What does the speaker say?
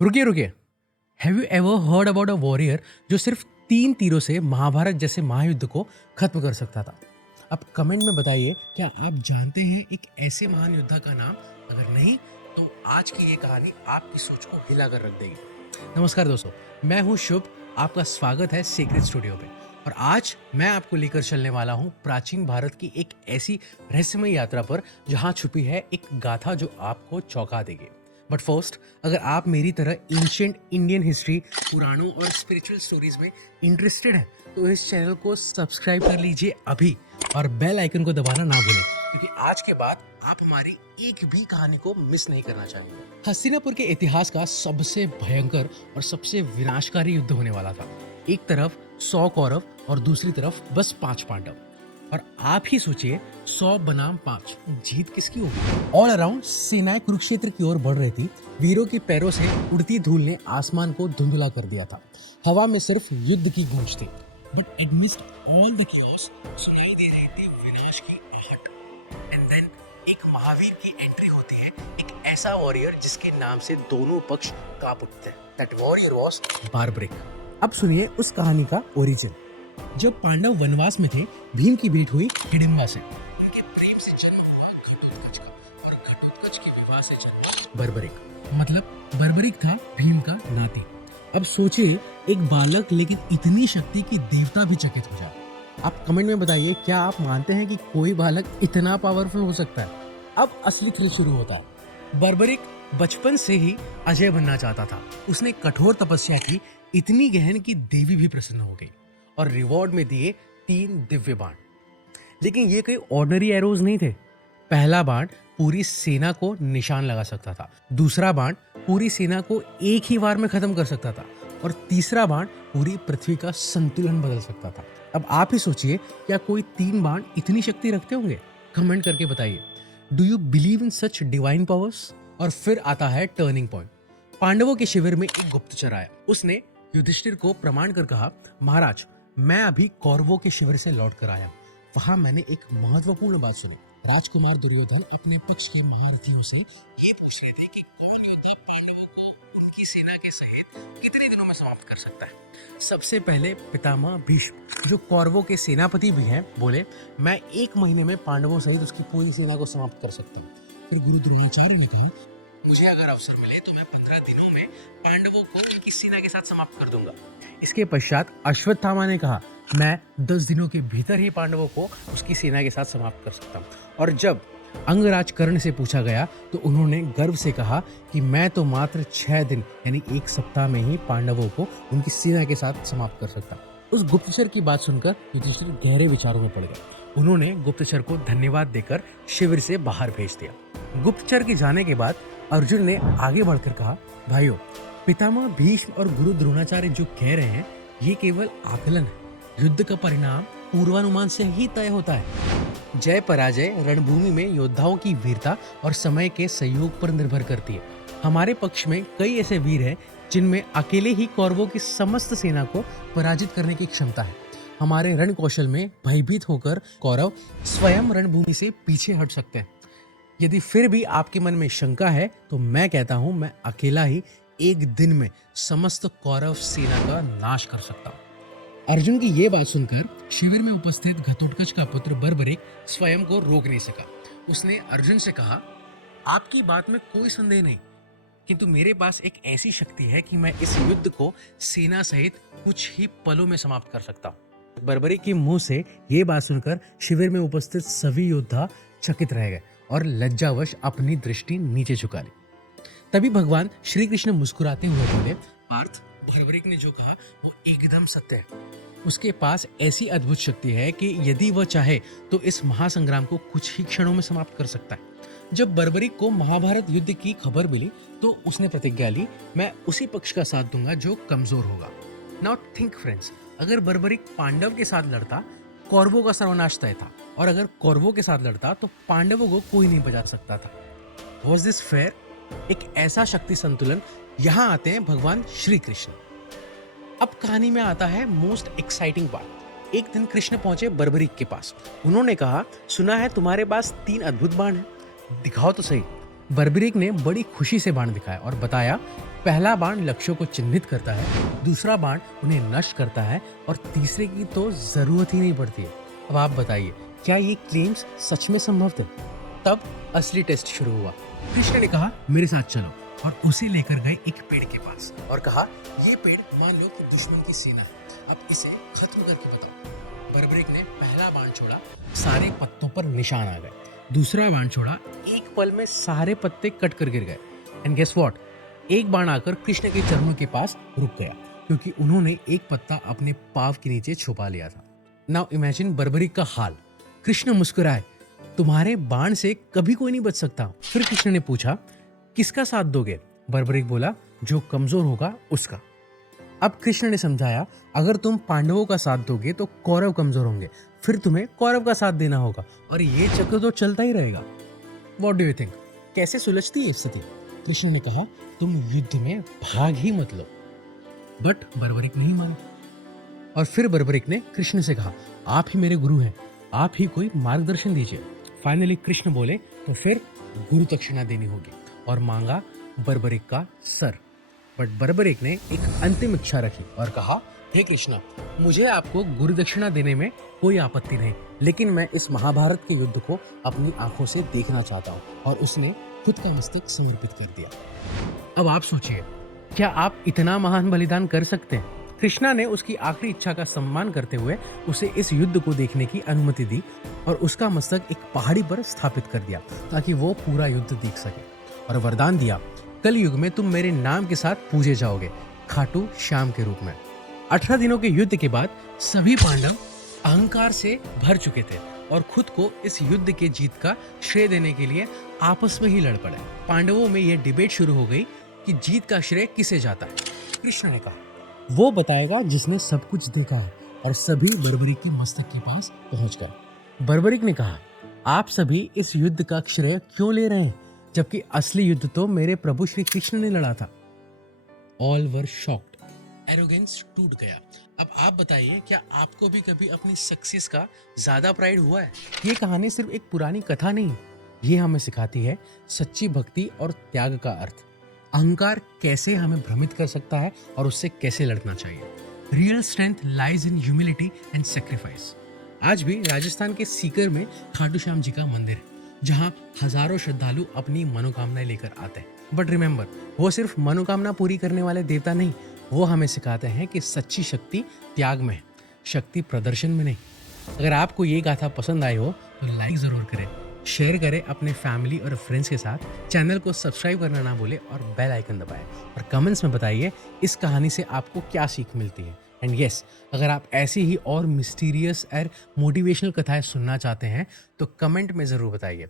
रुकिए रुकिए, have you ever heard about a warrior जो सिर्फ 3 तीरों से महाभारत जैसे महायुद्ध को खत्म कर सकता था? अब कमेंट में बताइए, क्या आप जानते हैं एक ऐसे महान योद्धा का नाम? अगर नहीं, तो आज की ये कहानी आपकी सोच को हिला कर रख देगी। नमस्कार दोस्तों, मैं हूँ शुभ। आपका स्वागत है सीक्रेट स्टूडियो पे। और आज मैं आपको लेकर चलने वाला हूँ प्राचीन भारत की एक ऐसी रहस्यमय यात्रा पर जहाँ छुपी है एक गाथा जो आपको चौंका देगी। बट फर्स्ट, अगर आप मेरी तरह एंशिएंट इंडियन हिस्ट्री, पुराणों और स्पिरिचुअल स्टोरीज में इंटरेस्टेड हैं, तो इस चैनल को सब्सक्राइब कर लीजिए अभी और बेल आइकन को दबाना ना भूलें, क्योंकि आज के बाद आप हमारी एक भी कहानी को मिस नहीं करना चाहेंगे। हस्तिनापुर के इतिहास का सबसे भयंकर और सबसे विनाशकारी युद्ध होने वाला था। एक तरफ 100 कौरव और दूसरी तरफ बस 5 पांडव। और आप ही सोचिए, 100 बनाम 5, जीत किसकी होगी? ऑल अराउंड सेनाएं कुरुक्षेत्र की ओर बढ़ रही थी। वीरों के पैरों से उड़ती धूल ने आसमान को धुंधला कर दिया था। हवा में सिर्फ युद्ध की गूंज थी। बट एडमिस्ट ऑल द chaos सुनाई दे रही थी विनाश की आहट। एंड देन एक महावीर की एंट्री होती है, एक ऐसा वॉरियर जिसके नाम से दोनों पक्ष कांप उठते हैं। That warrior was barbaric. अब सुनिए उस कहानी का ओरिजिन। जब पांडव वनवास में थे, भीम की भेंट हुई हिडिंबा से। उनके प्रेम से जन्म हुआ घटोत्कच का, और घटोत्कच के विवाह से जन्मा बर्बरिक। मतलब बर्बरिक था भीम का नाती। अब सोचिए, एक बालक लेकिन इतनी शक्ति कि देवता भी चकित हो जाए। आप कमेंट में बताइए, क्या आप मानते हैं कि कोई बालक इतना पावरफुल हो सकता है? अब असली थ्रिल शुरू होता है। बर्बरिक बचपन से ही अजय बनना चाहता था। उसने कठोर तपस्या की, इतनी गहन कि देवी भी प्रसन्न हो गई और रिवॉर्ड में दिए 3 दिव्य बाण। लेकिन ये कोई ऑर्डिनरी एरोज नहीं थे। पहला बाण पूरी सेना को निशान लगा सकता था, दूसरा बाण पूरी सेना को एक ही वार में खत्म कर सकता था, और तीसरा बाण पूरी पृथ्वी का संतुलन बदल सकता था। अब आप ही सोचिए, क्या कोई 3 बाण इतनी शक्ति रखते होंगे? कमेंट करके बताइए, do you believe in such divine powers? और फिर आता है टर्निंग पॉइंट। पांडवों के शिविर में एक गुप्तचर आया। उसने युधिष्ठिर को प्रमाण कर कहा, महाराज, मैं अभी कौरवों के शिविर से लौट कर आया। वहां मैंने एक महत्वपूर्ण बात सुनी। राजकुमार दुर्योधन अपने पक्ष के महारथियों से ये पूछ रहे थे कि कौन योद्धा पांडवों को उनकी सेना के सहित कितने दिनों में समाप्त कर सकता है। सबसे पहले पितामह भीष्म, जो कौरवों के सेनापति भी हैं, बोले, मैं 1 महीने में पांडवों सहित उसकी पूरी सेना को समाप्त कर सकता हूँ। फिर गुरु द्रोणाचार्य ने कहा, मुझे अगर अवसर मिले तो मैं 15 दिनों में पांडवों को उनकी सेना के साथ समाप्त कर दूंगा। इसके पश्चात अश्वत्थामा ने कहा, मैं 10 दिनों के भीतर ही पांडवों को उसकी सेना के साथ समाप्त कर सकता हूँ। और जब अंगराज कर्ण से पूछा गया तो उन्होंने गर्व से कहा कि मैं तो मात्र 6 दिन यानी 1 सप्ताह में ही पांडवों को उनकी सेना के साथ समाप्त कर सकता हूँ। उस गुप्तचर की बात सुनकर युधिष्ठिर गहरे विचारों में पड़ गए। उन्होंने गुप्तचर को धन्यवाद देकर शिविर से बाहर भेज दिया। गुप्तचर के जाने के बाद अर्जुन ने आगे बढ़कर कहा, भाइयों, पितामह भीष्म और गुरु द्रोणाचार्य जो कह रहे हैं, ये केवल आकलन है। युद्ध का परिणाम पूर्वानुमान से ही तय होता है। जय पराजय रणभूमि में योद्धाओं की वीरता और समय के सहयोग पर निर्भर करती है। हमारे पक्ष में कई ऐसे वीर हैं जिनमें अकेले ही कौरवों की समस्त सेना को पराजित करने की क्षमता है। हमारे रण कौशल में भयभीत होकर कौरव स्वयं रणभूमि से पीछे हट सकते हैं। यदि फिर भी आपके मन में शंका है, तो मैं कहता हूं, मैं अकेला ही 1 दिन में समस्त कौरव सेना का नाश कर सकता हूं। अर्जुन की ये बात सुनकर शिविर में उपस्थित घटोत्कच का पुत्र बर्बरिक स्वयं को रोक नहीं सका। उसने अर्जुन से कहा, आपकी बात में कोई संदेह नहीं, किंतु मेरे पास एक ऐसी शक्ति है कि मैं इस युद्ध को सेना सहित कुछ ही पलों में समाप्त कर सकता हूँ। बर्बरिक के मुंह से ये बात सुनकर शिविर में उपस्थित सभी योद्धा चकित रह गए और लज्जावश अपनी दृष्टि नीचे झुका ली। तभी भगवान श्री कृष्ण मुस्कुराते हुए बोले, पार्थ, बर्बरिक ने जो कहा वो एकदम सत्य है। उसके पास ऐसी अद्भुत शक्ति है कि यदि वह चाहे तो इस महासंग्राम को कुछ ही क्षणों में समाप्त कर सकता है। जब बर्बरिक को महाभारत युद्ध की खबर मिली तो उसने प्रतिज्ञा ली, मैं उसी पक्ष का साथ दूंगा जो कमजोर होगा। नाउ थिंक फ्रेंड्स, अगर बर्बरिक पांडव के साथ लड़ता, कौरवों का सर्वनाश तय था, और अगर कौरवों के साथ लड़ता तो पांडवों को कोई नहीं बचा सकता था। Was this fair? एक ऐसा शक्ति संतुलन। यहाँ आते हैं भगवान श्री कृष्ण। अब कहानी में आता है मोस्ट एक्साइटिंग पार्ट। एक दिन कृष्ण पहुंचे बर्बरिक के पास। उन्होंने कहा, सुना है तुम्हारे पास 3 अद्भुत बाण हैं, दिखाओ तो सही। बर्बरीक ने बड़ी खुशी से बाण दिखाया और बताया, पहला बाण लक्ष्यों को चिन्हित करता है, दूसरा बाण उन्हें नष्ट करता है और तीसरे की तो जरूरत ही नहीं पड़ती है। अब आप बताइए, क्या ये क्लेम्स सच में संभव थे? तब असली टेस्ट शुरू हुआ। कृष्ण ने कहा, मेरे साथ चलो, और उसे लेकर गए एक पेड़ के पास और कहा, ये पेड़ मान लो कि दुश्मन की सेना है, अब इसे खत्म करके बताओ। बर्बरीक ने पहला बाण छोड़ा, सारे पत्तों पर निशान आ गए। दूसरा बाण छोड़ा, एक पल में सारे पत्ते कट कर गिर गए। एंड गेस व्हाट, एक बाण आकर कृष्ण के चरणों के पास रुक गया, क्योंकि उन्होंने एक पत्ता अपने पाव के नीचे छुपा लिया था। नाउ इमेजिन बर्बरीक का हाल। कृष्ण मुस्कुराए, तुम्हारे बाण से कभी कोई नहीं बच सकता। फिर कृष्ण ने पूछा, किसका साथ दोगे? बर्बरीक बोला, जो कमजोर होगा उसका। अब कृष्ण ने समझाया, अगर तुम पांडवों का साथ दोगे तो कौरव कमजोर होंगे, फिर तुम्हें कौरव का साथ देना होगा और ये चक्र तो चलता ही रहेगा। व्हाट डू यू थिंक, कैसे सुलझती है स्थिति? कृष्ण ने कहा, तुम युद्ध में भाग ही मत लो। बट बर्बरीक नहीं माना और फिर बर्बरीक ने कृष्ण से कहा, आप ही मेरे गुरु हैं, आप ही कोई मार्गदर्शन दीजिए। फाइनली कृष्ण बोले, तो फिर गुरु दक्षिणा देनी होगी, और मांगा बर्बरीक का सर। बट बर्बरीक ने एक अंतिम इच्छा रखी और कहा, हे कृष्णा, मुझे आपको गुरु दक्षिणा देने में कोई आपत्ति नहीं, लेकिन मैं इस महाभारत के युद्ध को अपनी आंखों से देखना चाहता हूँ। और उसने खुद का मस्तक समर्पित कर दिया। अब आप सोचिए, क्या आप इतना महान बलिदान कर सकते हैं? कृष्णा ने उसकी आखिरी इच्छा का सम्मान करते हुए उसे इस युद्ध को देखने की अनुमति दी और उसका मस्तक एक पहाड़ी पर स्थापित कर दिया ताकि वो पूरा युद्ध देख सके, और वरदान दिया, कल युग में तुम मेरे नाम के साथ पूजे जाओगे, खाटू श्याम के रूप में। 18 दिनों के युद्ध के बाद सभी पांडव अहंकार से भर चुके थे और खुद को इस युद्ध के जीत का श्रेय देने के लिए आपस में ही लड़ पड़े। पांडवों में यह डिबेट शुरू हो गई कि जीत का श्रेय किसे जाता है। कृष्ण ने कहा, वो बताएगा जिसने सब कुछ देखा है, और सभी बर्बरीक के मस्तक के पास पहुंच गए। बर्बरीक ने कहा, आप सभी इस युद्ध का श्रेय क्यों ले रहे हैं, जबकि असली युद्ध तो मेरे प्रभु श्री कृष्ण ने लड़ा था। ऑल वर शॉक्ड, एरोगेंस टूट गया। अब आप बताइए, क्या आपको भी कभी अपनी सक्सेस का ज्यादा प्राइड हुआ है? ये कहानी सिर्फ एक पुरानी कथा नहीं, ये हमें सिखाती है सच्ची भक्ति और त्याग का अर्थ। अहंकार कैसे हमें भ्रमित कर सकता है और उससे कैसे लड़ना चाहिए। Real strength lies in humility and sacrifice. आज भी राजस्थान के सीकर में खाटू श्याम जी का मंदिर है, जहाँ हजारों श्रद्धालु अपनी मनोकामनाएं लेकर आते हैं। बट रिमेंबर, वो सिर्फ मनोकामना पूरी करने वाले देवता नहीं, वो हमें सिखाते हैं कि सच्ची शक्ति त्याग में है, शक्ति प्रदर्शन में नहीं। अगर आपको ये गाथा पसंद आई हो तो लाइक जरूर करें, शेयर करें अपने फैमिली और फ्रेंड्स के साथ, चैनल को सब्सक्राइब करना ना भूलें और बेल आइकन दबाएं, और कमेंट्स में बताइए इस कहानी से आपको क्या सीख मिलती है। एंड यस, अगर आप ऐसी ही और मिस्टीरियस और मोटिवेशनल कथाएं सुनना चाहते हैं तो कमेंट में ज़रूर बताइए।